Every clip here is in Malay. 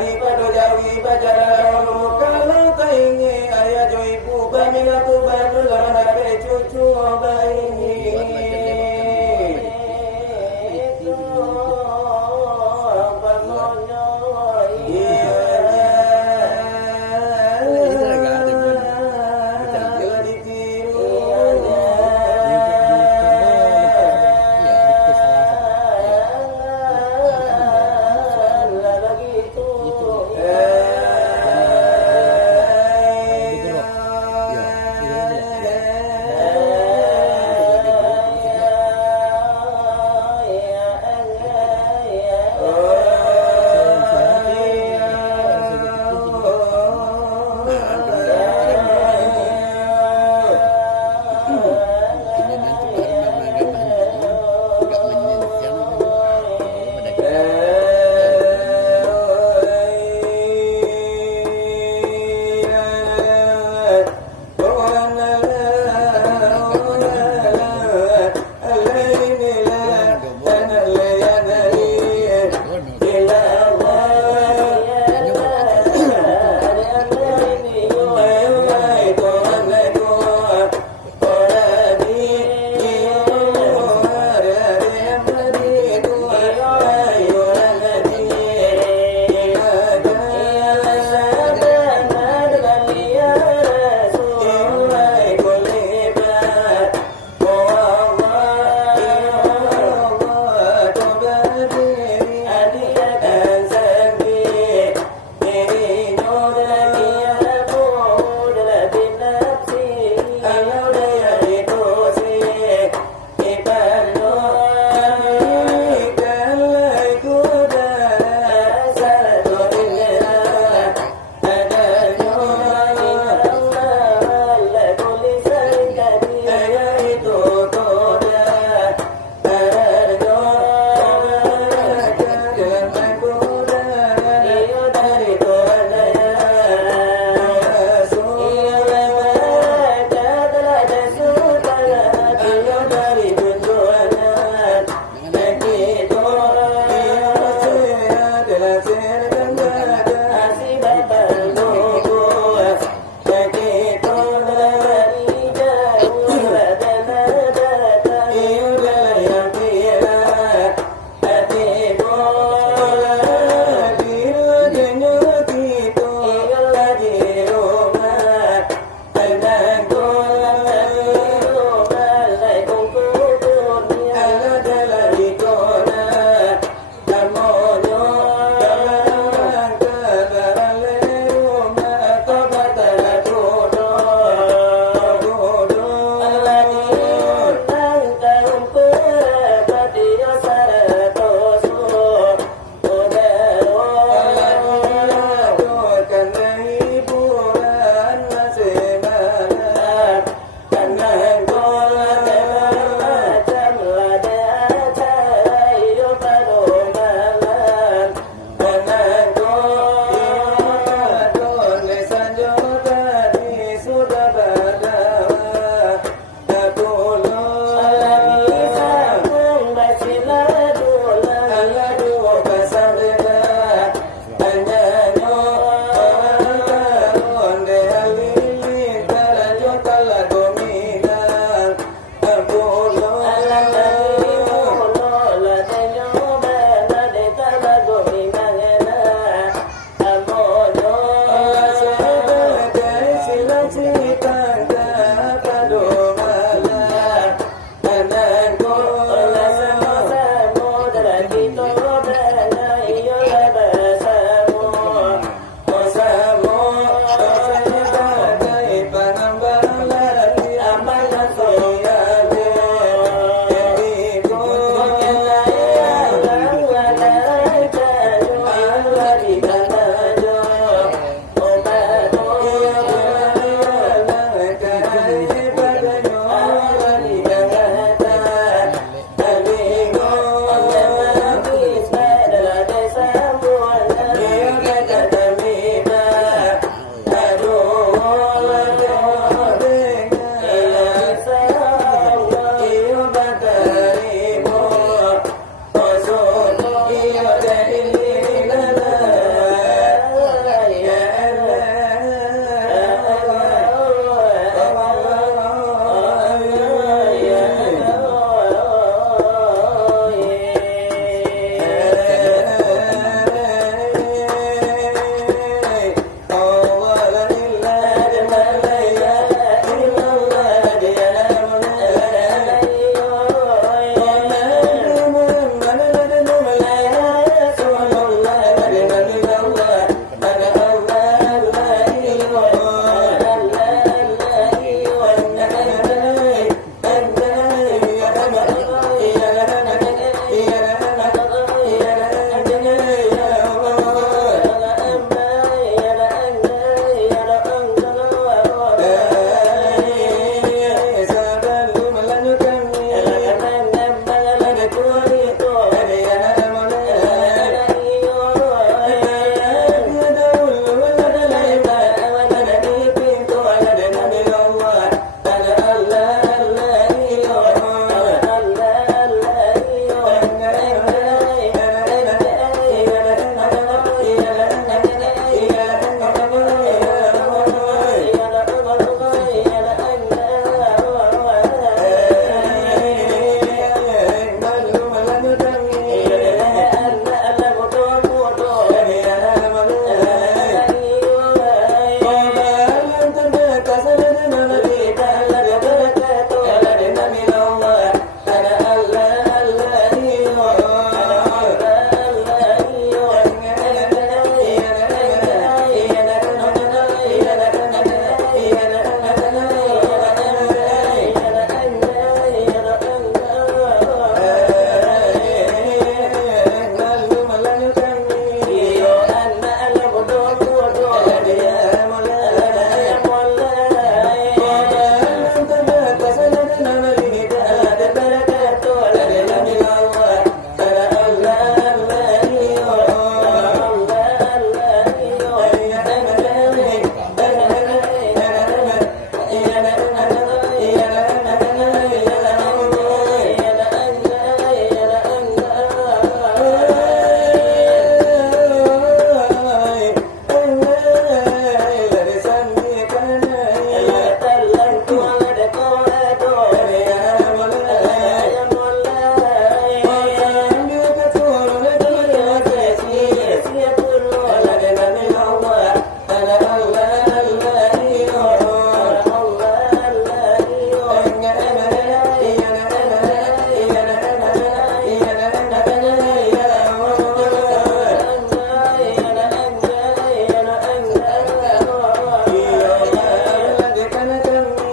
Daripada jauh baca kalau tak ingin ayah jauh ibu kami ngaku bantu lama nabe cucu bayi itu bangunnya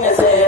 Thank you.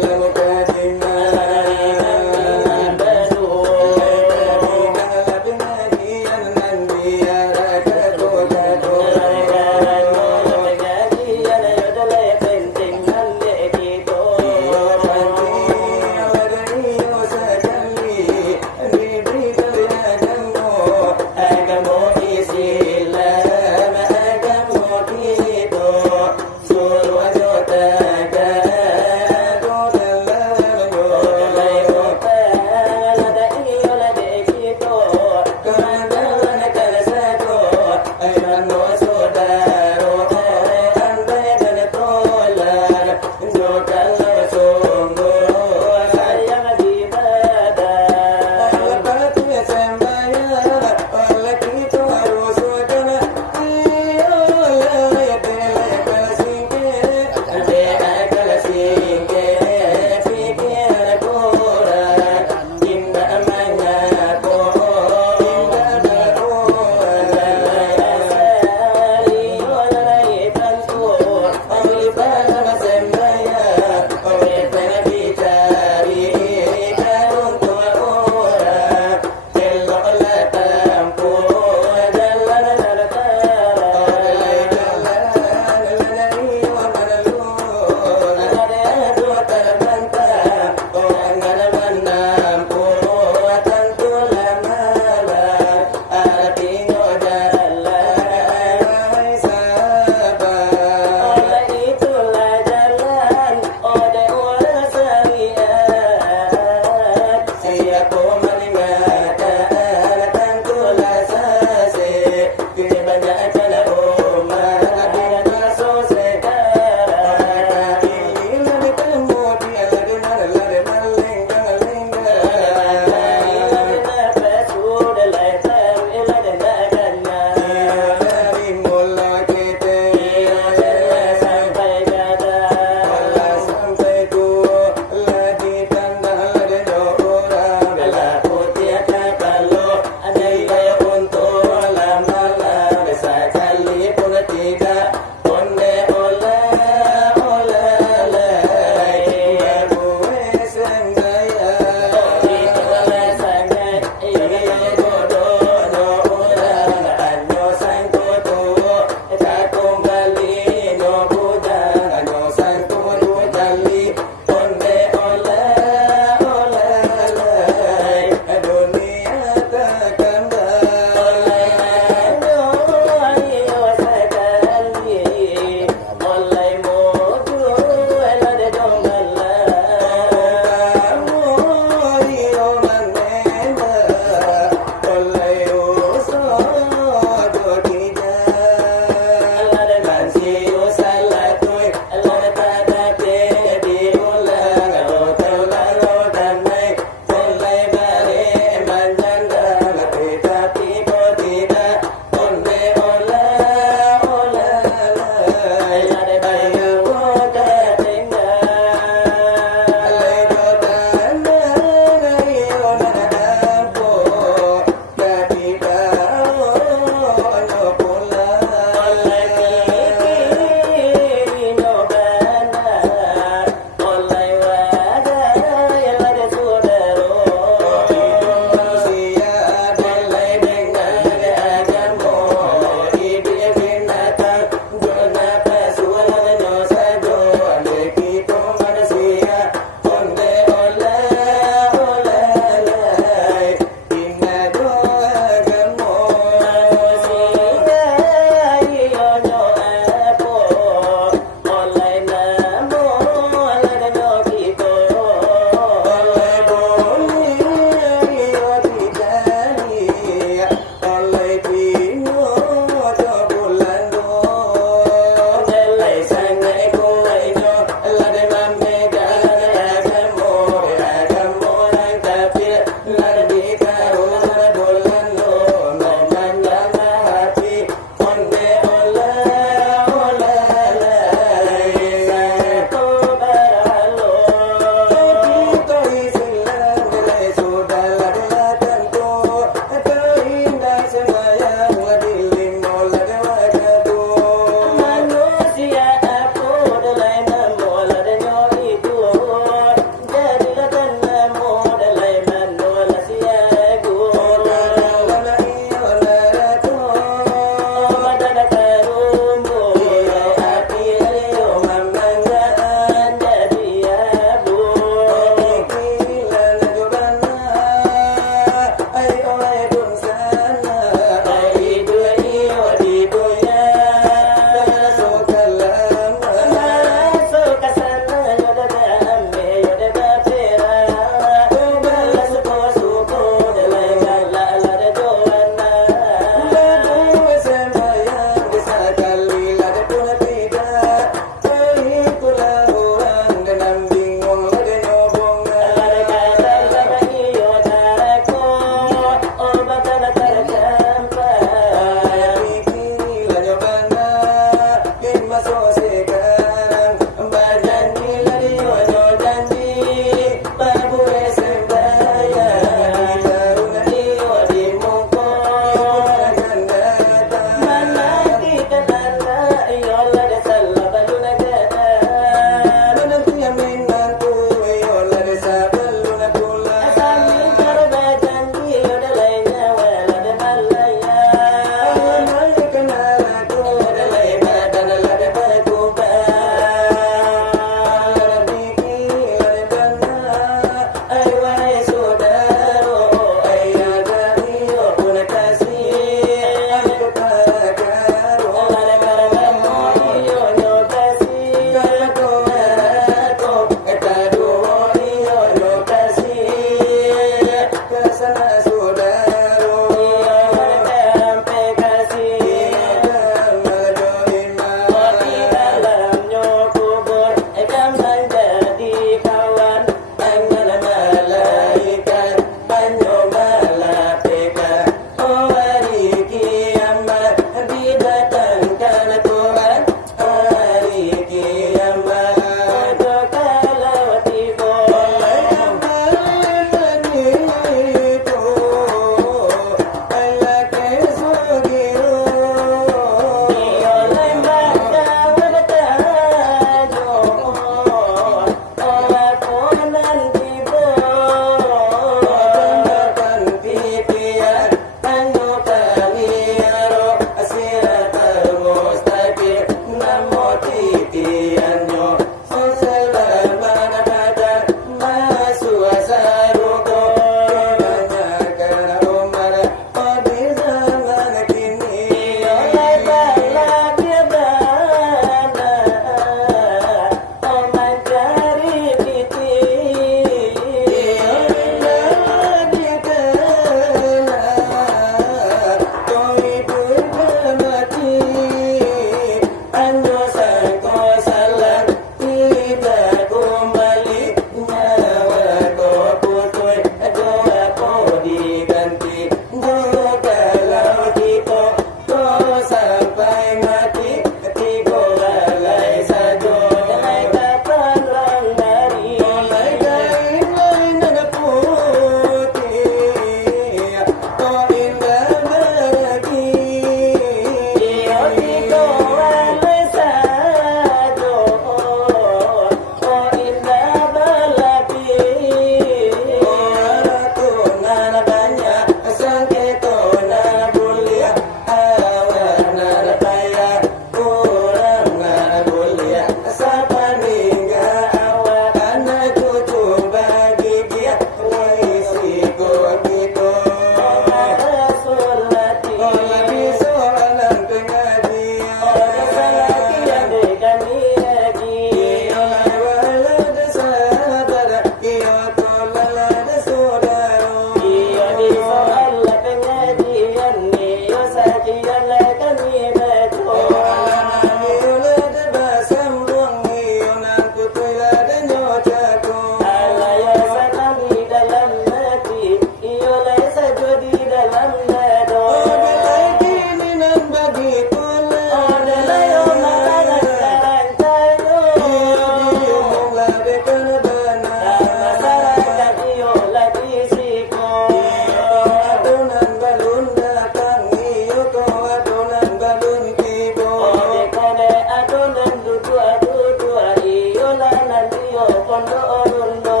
pondok rondo.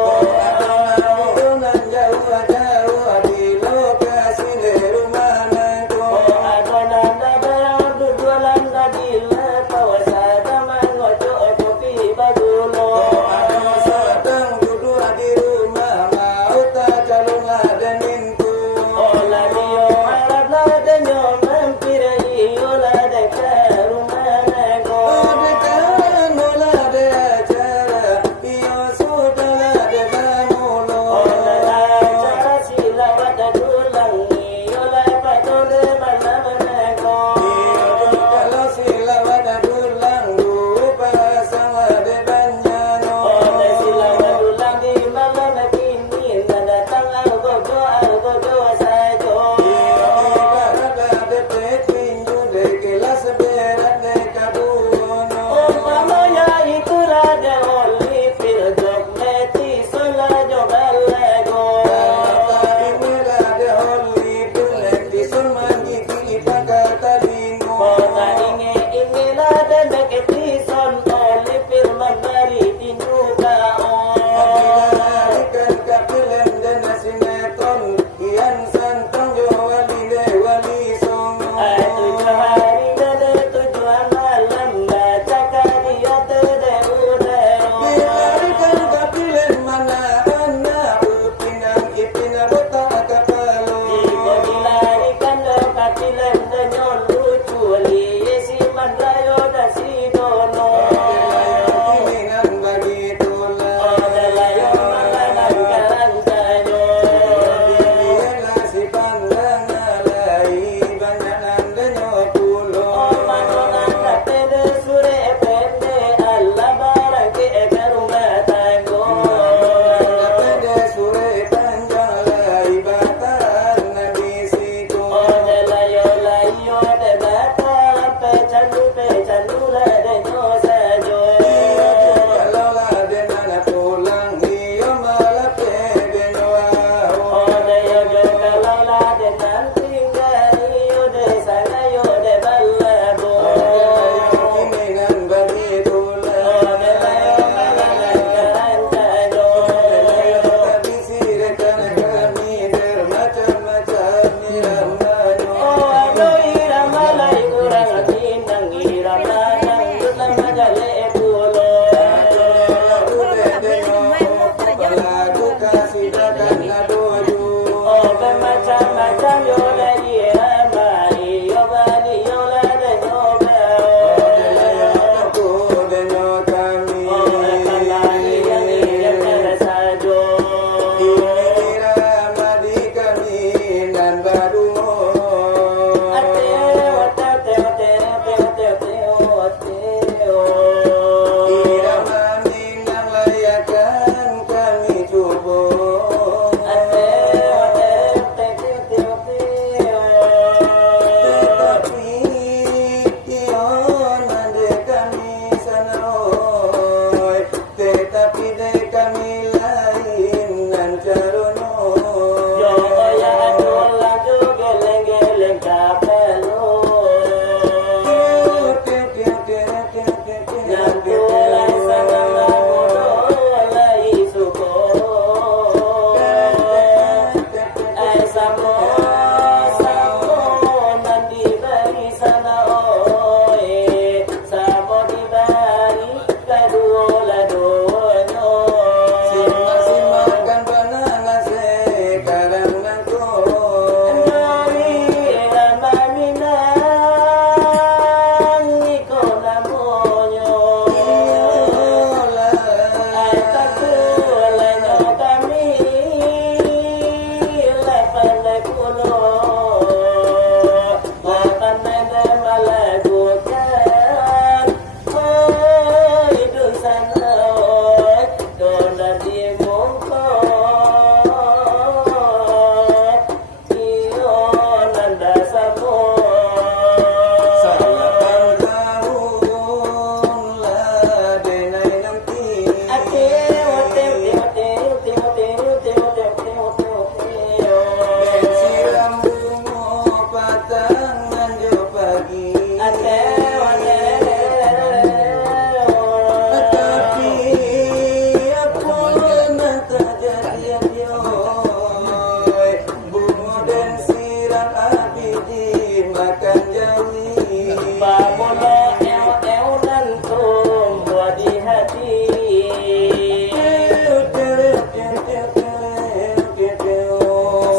Dengan jauh-jauh di lokasi di rumah nangku. Adonan dabar berjualan daging kawasan taman ngocok kopi bagulo. Ado sedang duduk di rumah mau tak calung ada ninku. Olah dia harap ladanya mampir olah dekat rumah nangku. Dekat olah dekat iyo sudah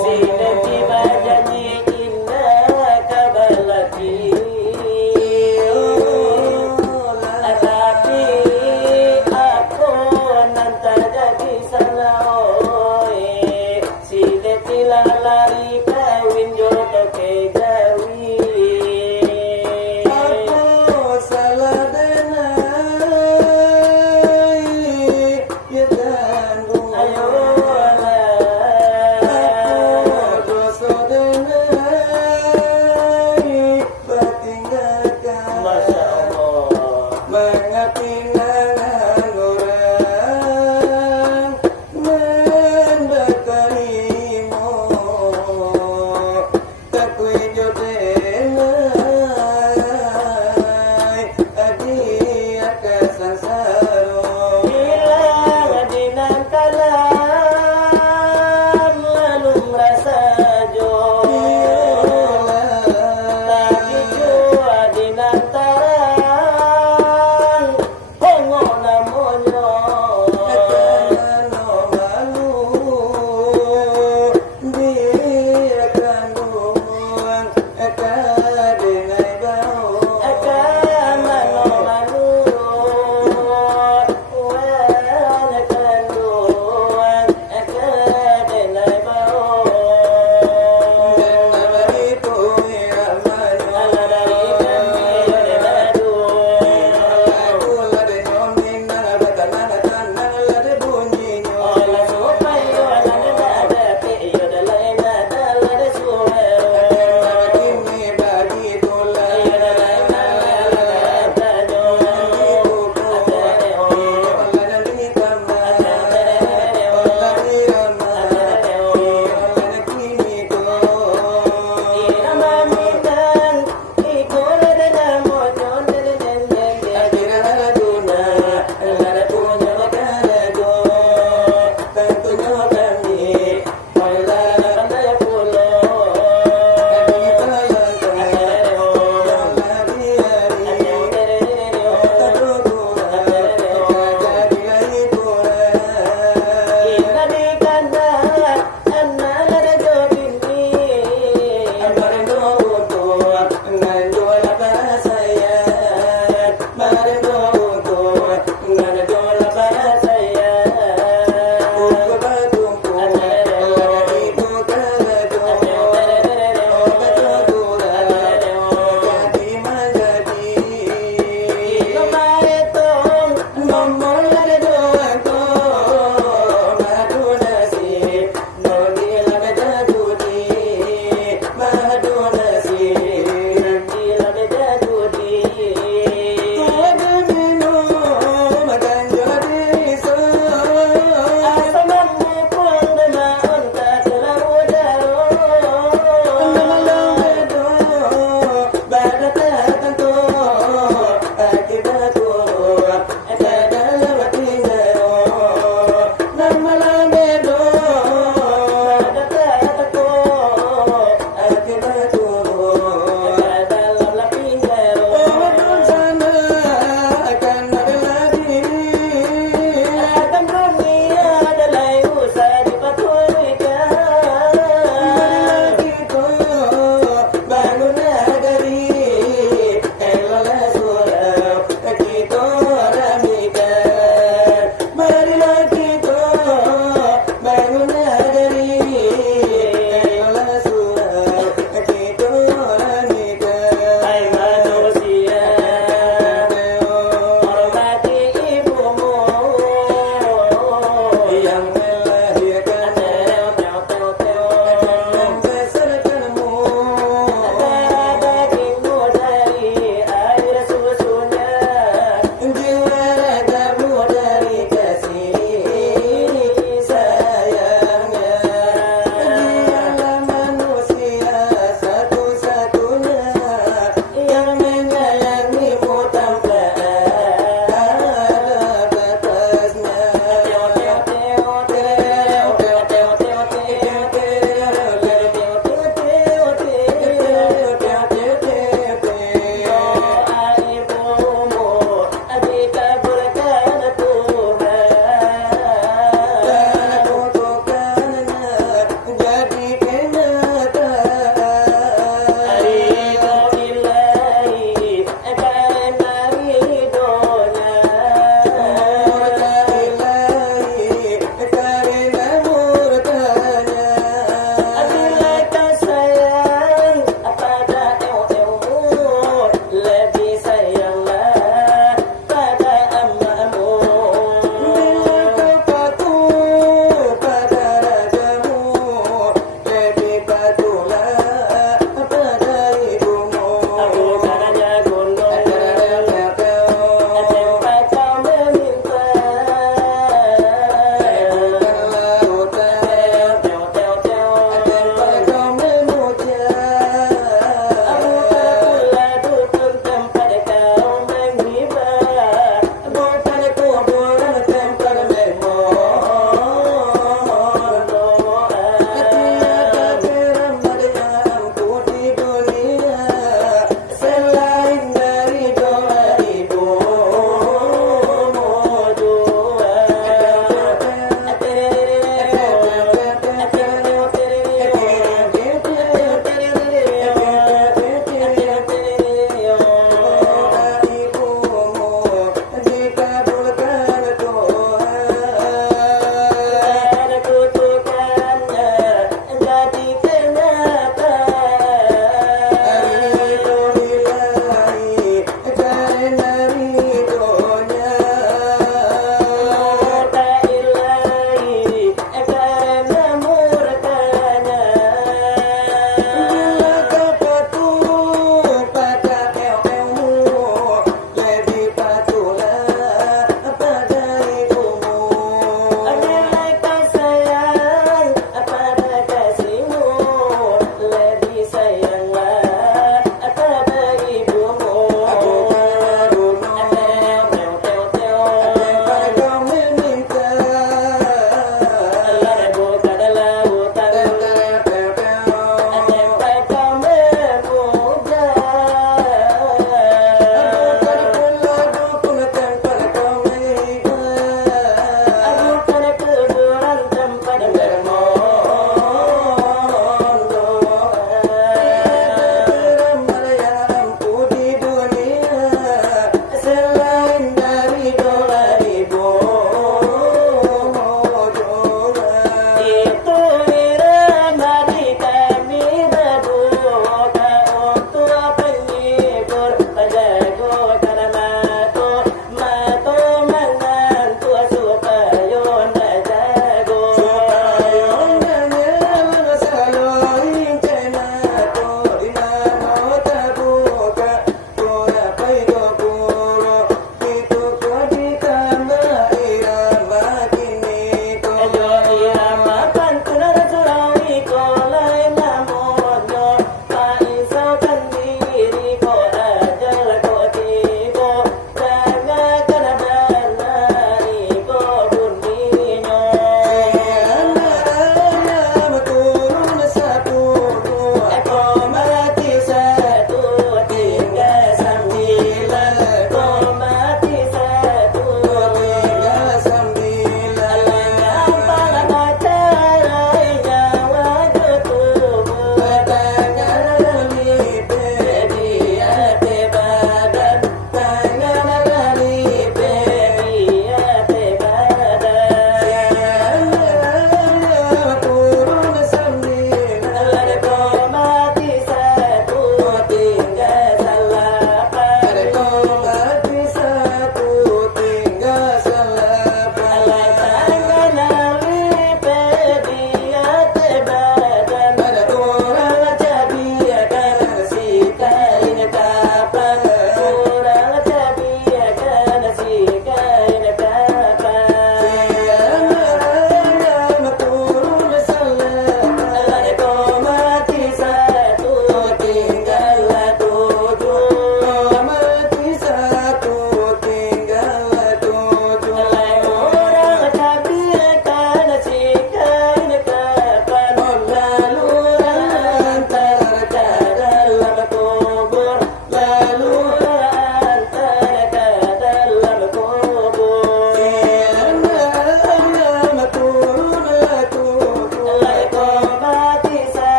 Silati bajani inna kabalati Tapi aku nanti jadi salaoi Silati lalari kawin jodoh ke jawi Aku salah denai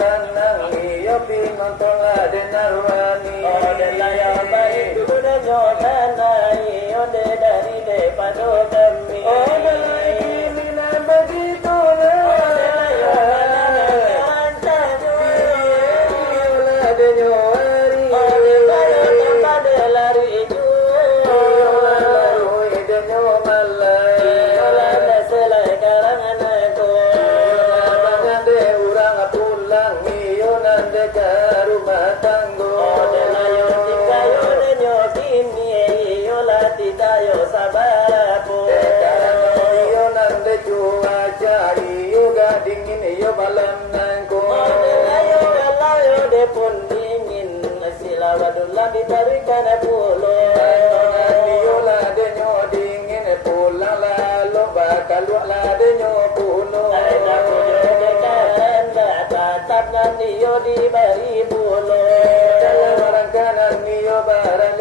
lanang iyo pimantola denarwani Odelaya baitu denyo tanai Ode dari de pado kami Odelaya kimina begitu Odelaya lanang tanyo Ola denyo hari Odelaya tanpa delari itu Ola lalu denyo malai Ola deselai karangan aku ke rumah tanggo Odelayo tikayo denyo kini iyo lati tayo sabapo Iyo nande cuaca iyo gadingin iyo malam nangko Odelayo galayo de pun dingin Sila wadullah diberikan pulo Iyo la denyo dingin pulang lalu bakal la denyo pulo Aida pujo dekan tatap niyo diberi pulo Dalam orang kanan niyo barang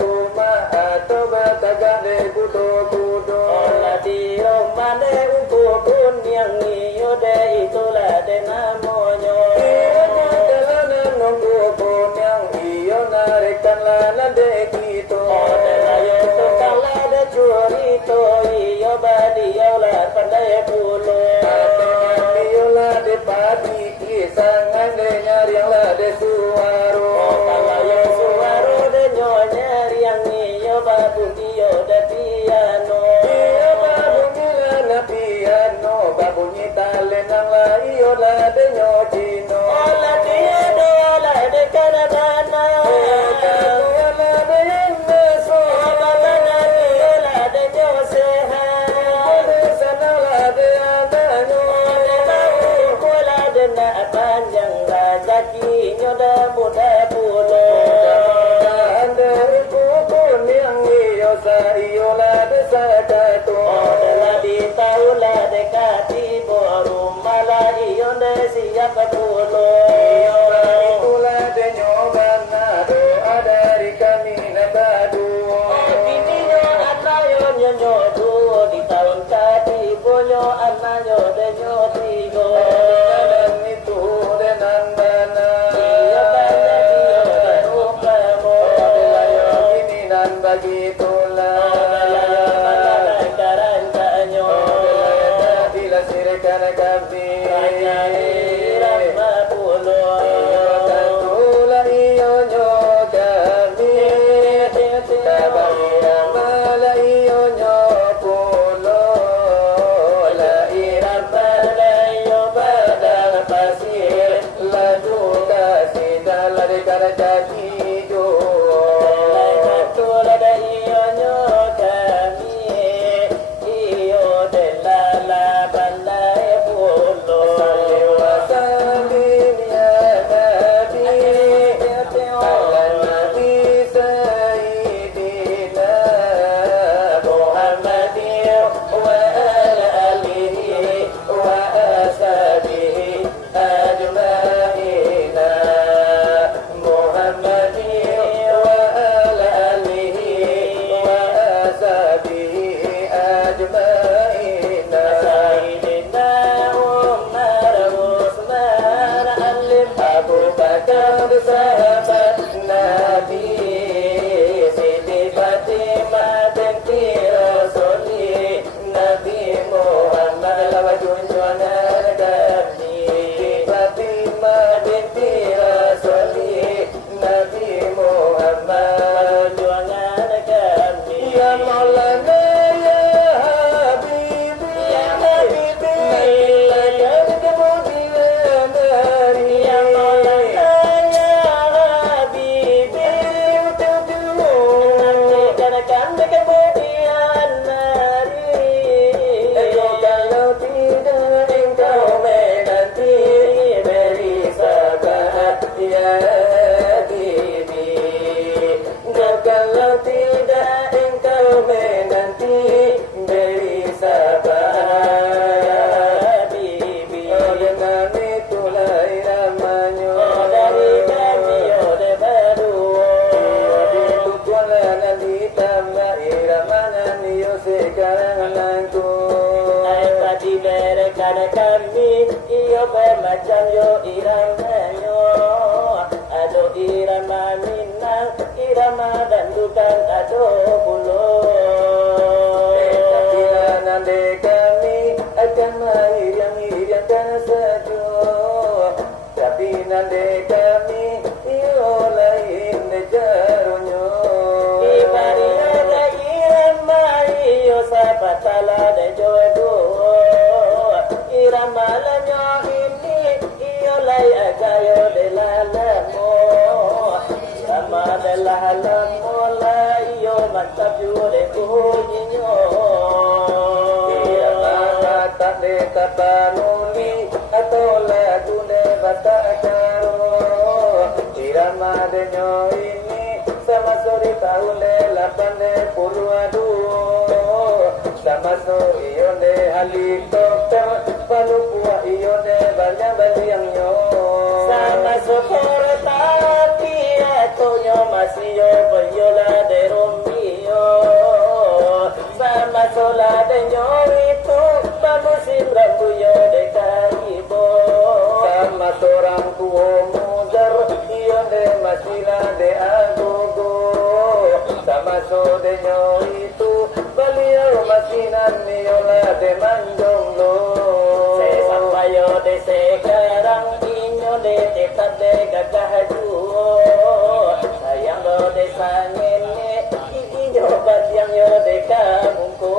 rumah atau batagan de kudo-kudo Olah di rumah de ukukun yang niyo de itulah de namonyo Iyo dalam ukukun yang iyo narikanlah nade gitu Odelayo tukalah de curito iyo badiyo lah pandai pulo Iyo lah de padi sangan de nyari yang la de suaro Kalayo suaro de nyari yang niyo babu tiyo de piano Iyo babu nila na piano Babu nyita lenang la iyo la de nyocino Ola tiyo do la de karadana Ola la de yang meso Ola la tiyo la de nyoseha Ola sana la de adano Ola de na panjang rezeki nyoda muda pulo anda ikupun yang iyo sa iyo la desa katu odela di taula dekati borum mala iyo de siap pulo iyo itulah de nyobana doa dari kami nabadu kini yo anayo nyodu di tahun kati boyo anayo de nyotigo begitulah karan kanyo bila sirkan kami ramah pulo tatulah iyo nyo kami tabang iyo nyo pulo la irama iyo badang pasir laju kasih dalam karja hidup Ada iyo nyo kami iyo de la la balai pulo Saliwa salim ya nabi ala nabi sayyidina Muhammadin wa ala alihi wa ashabihi ajma'ina Muhammadin wa sahabat Nabi Siti Fatimah binti Rasuli Nabi Muhammad lawa junjunan kami Fatimah binti Rasuli Nabi Muhammad junjunan kami Ya Maulana ya Habibi ya Habibi Layar kemudian dari Ya Maulana kalau tidak engkau menanti beri sabar bibi dengan itulah iramanya dari kami oleh berdua itu tualan ditambah iramanya yo sekarang nanti tadi mereka kami iyo bermacam yo iramanya, ado irama Minang, irama dandukan ado pulo. Nande kami akan menghiriang-hiriangkan sejuk, tapi nande kami iyo lain de jarunyo. Ibari ada irama iyo sapatala de jodoh, irama lanyo ini iyo lai agayo de lalamo, sama de lalamo la iyo mantap yo de kunyo. De tapanuli atau lagu de batakaro, irama denyo ini sama sore tahun de 82, sama sore iyo de helikopter palupua iyo de balyang-balyangnya, sama sore tapi atonyo masih yo beryola de Romeo, sama sola denyo itu musim rambuyo de karibo, sama seorang tua mudar iyo de masila de agogo, sama sodenyo itu beliau masinan niola de manjonglo. Sesampayo de sekarang inyo de tetap de gagah juo, sayang lo de sangene ikinyo batyang yo de kamungko.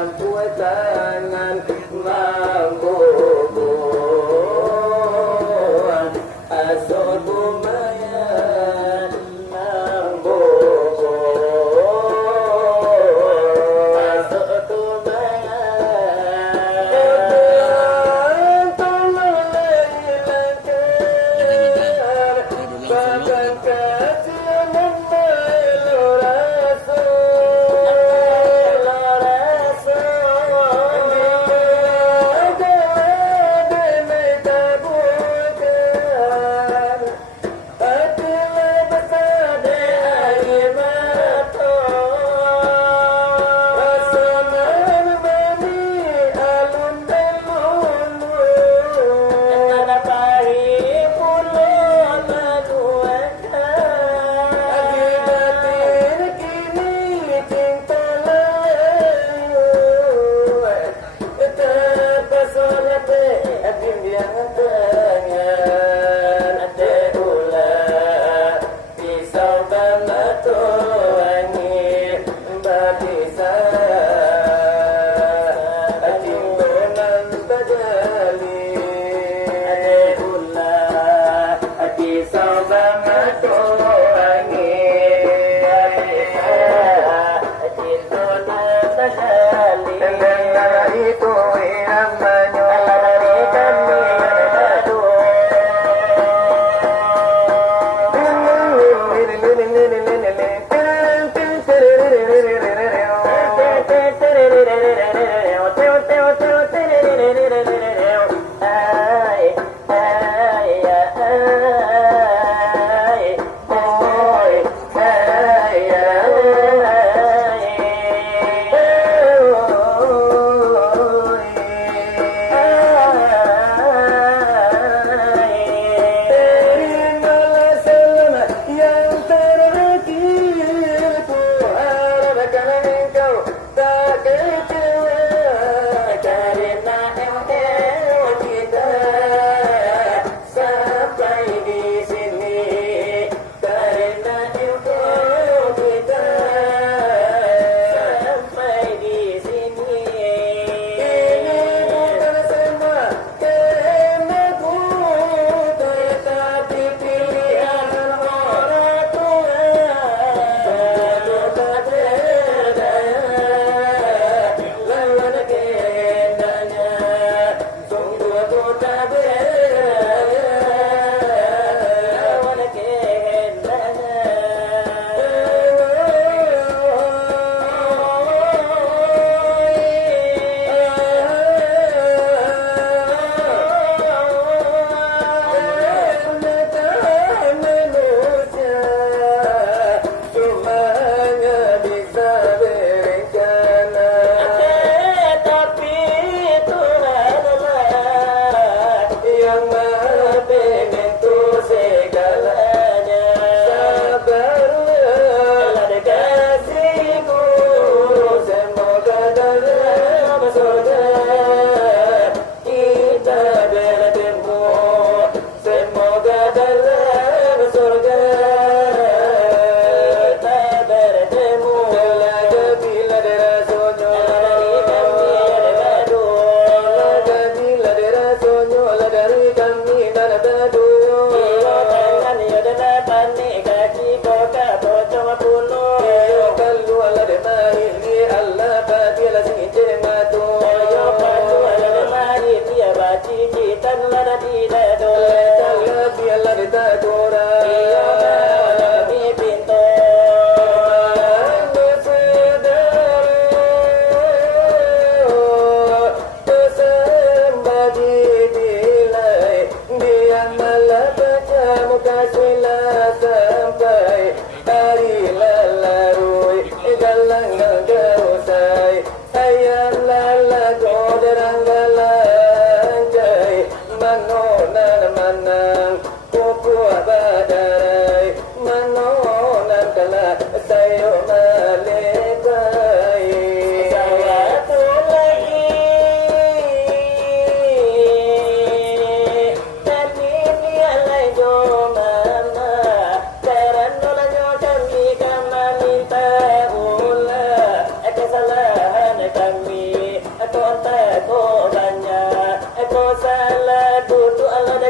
campur tangan mampu asal kumayan mampu asal kumayan tolong hilangkan bahkan kasihan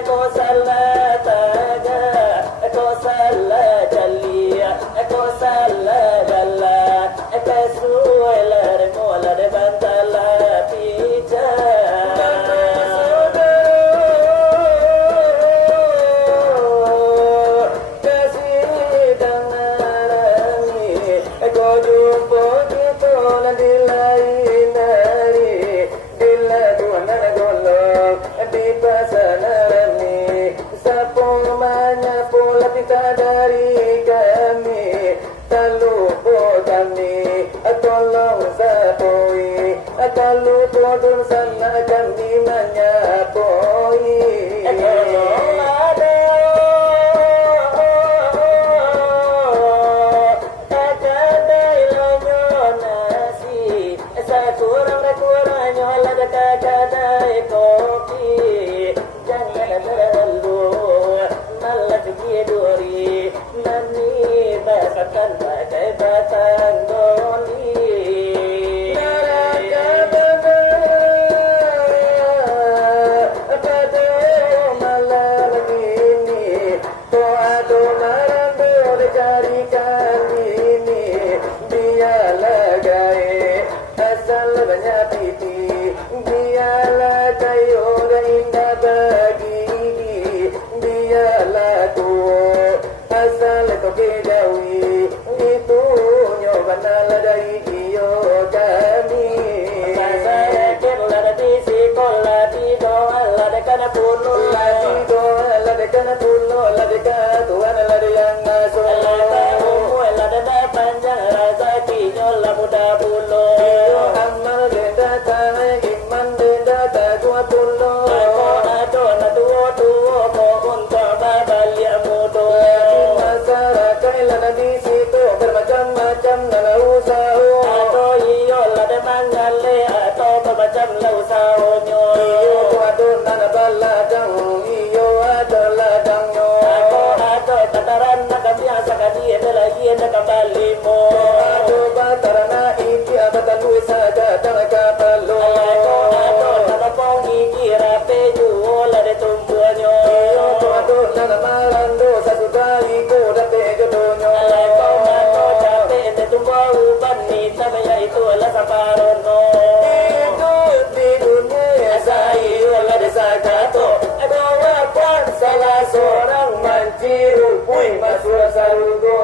ko sala taga ko sala jalia ko sala balla ko suela de mola de bantala pija dari kami tak lupa kami tolong sapoi tak lupa dosa kami menyapoi Akan bagai batang doli neraka pada malam ini doa malam boleh carikan ini biarlah gaya asal banyak pipi biarlah kayu dan indah bagi biarlah tua asal kau kedawi itu nyoba dari iyo kami saya kerla di sekolah di doa la dekana pulo la di doa la dekana pulo la dekana tuan la yang masuk la tahu la dada panjang rasa kinyola muda pulo amal denda tanah iman denda tua pulo ado na tua ko untuk babalia mudo masyarakat la di situ bermacam-macam nana usaha atau iyo la de mangale atau bermacam la usaha nyo iyo adon nana baladang iyo adon ladang nyo ado tataran na biasa kadi lagi na kembali mo ado batarana iki abatan usaha datang kapalo ado tatapong ikira peju la de tumbuanyo iyo adon nana malando sasudari ko dape jodonyo itu adalah saparono hidup di dunia saya adalah desa kato bawa salah seorang manciru pui masuk sarugo